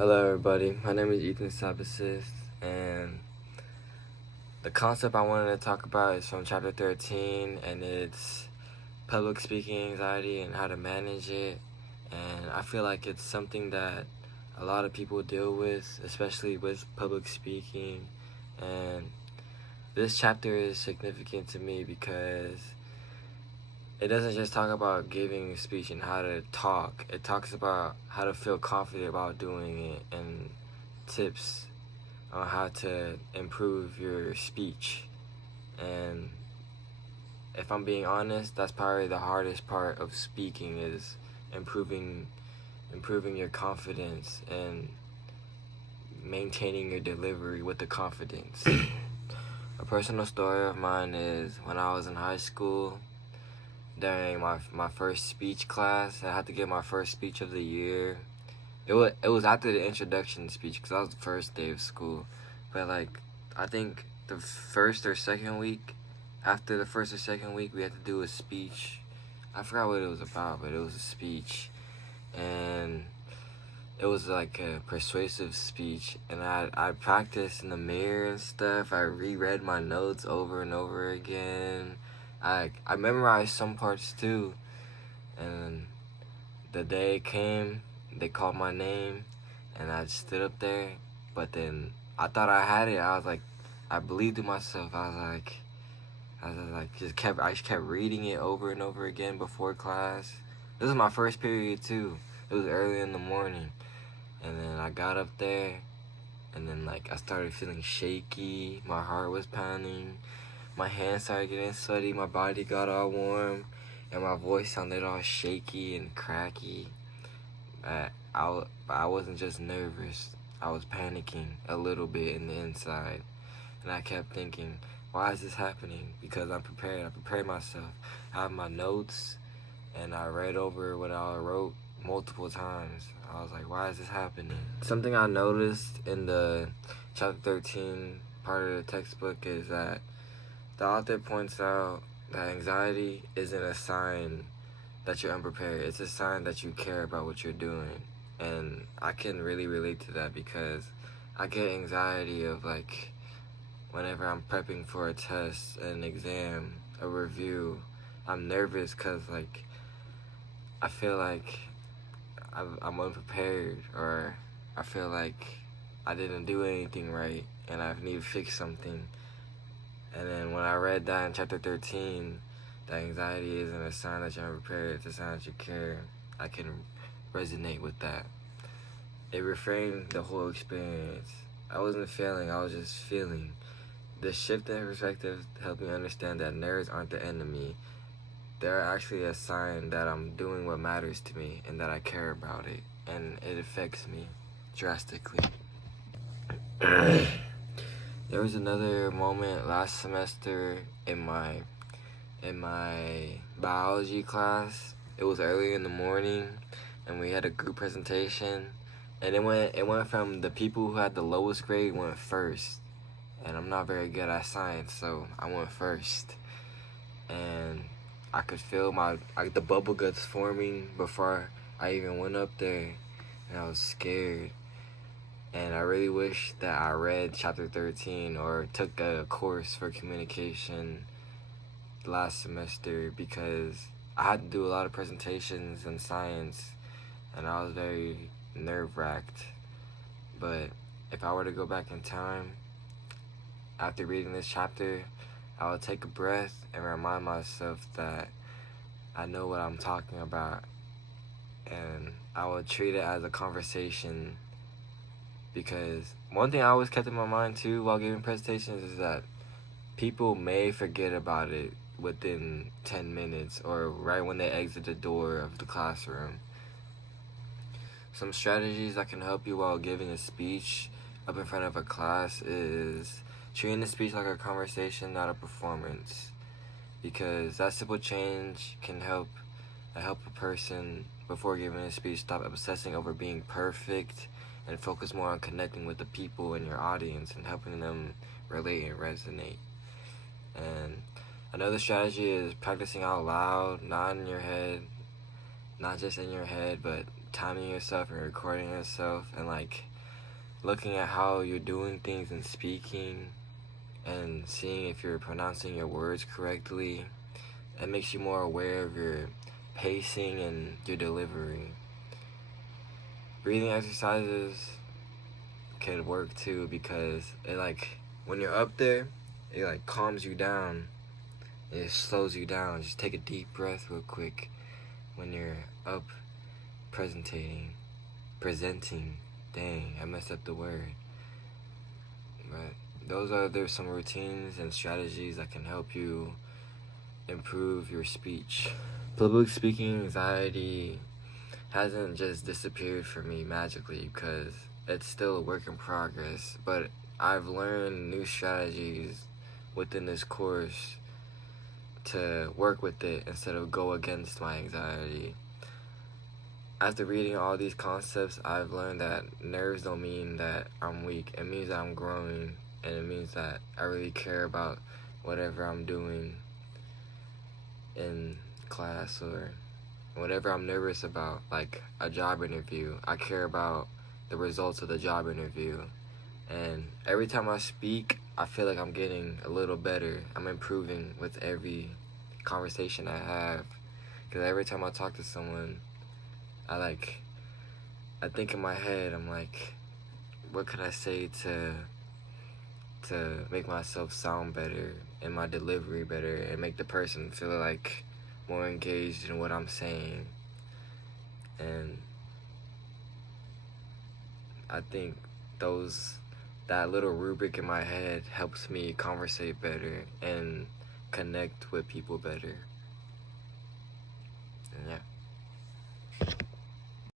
Hello, everybody. My name is Ethan Sabasith, and the concept I wanted to talk about is from chapter 13, and it's public speaking anxiety and how to manage it. And I feel like it's something that a lot of people deal with, especially with public speaking. And this chapter is significant to me because it doesn't just talk about giving a speech and how to talk. It talks about how to feel confident about doing it and tips on how to improve your speech. And if I'm being honest, that's probably the hardest part of speaking is improving your confidence and maintaining your delivery with the confidence. A personal story of mine is when I was in high school, during my first speech class, I had to give my first speech of the year. It was after the introduction speech because that was the first day of school. But I think the first or second week, after the first or second week, we had to do a speech. I forgot what it was about, but it was a speech. And it was like a persuasive speech. And I practiced in the mirror and stuff. I reread my notes over and over again. I memorized some parts too. And the day came, they called my name, and I stood up there. But then I thought I had it. I believed in myself. I just kept reading it over and over again before class. This is my first period too. It was early in the morning, and then I got up there, and then I started feeling shaky. My heart was pounding. My hands started getting sweaty. My body got all warm, and my voice sounded all shaky and cracky. I wasn't just nervous. I was panicking a little bit in the inside. And I kept thinking, why is this happening? Because I'm prepared. I prepared myself. I have my notes, and I read over what I wrote multiple times. I was like, why is this happening? Something I noticed in the chapter 13 part of the textbook is that the author points out that anxiety isn't a sign that you're unprepared. It's a sign that you care about what you're doing. And I can really relate to that because I get anxiety of whenever I'm prepping for a test, an exam, a review. I'm nervous because I feel like I'm unprepared, or I feel like I didn't do anything right and I need to fix something. And then when I read that in chapter 13, that anxiety isn't a sign that you're unprepared, it's a sign that you care, I can resonate with that. It reframed the whole experience. I wasn't failing, I was just feeling. The shift in perspective helped me understand that nerves aren't the enemy. They're actually a sign that I'm doing what matters to me and that I care about it, and it affects me drastically. There was another moment last semester in my biology class. It was early in the morning, and we had a group presentation, and it went from the people who had the lowest grade went first, and I'm not very good at science, so I went first, and I could feel the bubble guts forming before I even went up there, and I was scared. And I really wish that I read chapter 13 or took a course for communication last semester, because I had to do a lot of presentations in science and I was very nerve-wracked. But if I were to go back in time, after reading this chapter, I would take a breath and remind myself that I know what I'm talking about, and I would treat it as a conversation. Because one thing I always kept in my mind too while giving presentations is that people may forget about it within 10 minutes or right when they exit the door of the classroom. Some strategies that can help you while giving a speech up in front of a class is treating the speech like a conversation, not a performance. Because that simple change can help a person before giving a speech stop obsessing over being perfect and focus more on connecting with the people in your audience and helping them relate and resonate. And another strategy is practicing out loud, not in your head, not just in your head, but timing yourself and recording yourself and like looking at how you're doing things and speaking and seeing if you're pronouncing your words correctly. It makes you more aware of your pacing and your delivery. Breathing exercises can work too because it like when you're up there, it like calms you down. It slows you down. Just take a deep breath real quick when you're up presenting. Dang, I messed up the word. But there's some routines and strategies that can help you improve your speech. Public speaking anxiety hasn't just disappeared for me magically because it's still a work in progress, but I've learned new strategies within this course to work with it instead of go against my anxiety. After reading all these concepts, I've learned that nerves don't mean that I'm weak. It means that I'm growing, and it means that I really care about whatever I'm doing in class or whatever I'm nervous about, like a job interview. I care about the results of the job interview. And every time I speak, I feel like I'm getting a little better. I'm improving with every conversation I have. Because every time I talk to someone, I think in my head, I'm like, what could I say to make myself sound better and my delivery better and make the person feel like more engaged in what I'm saying. And I think that little rubric in my head helps me conversate better and connect with people better.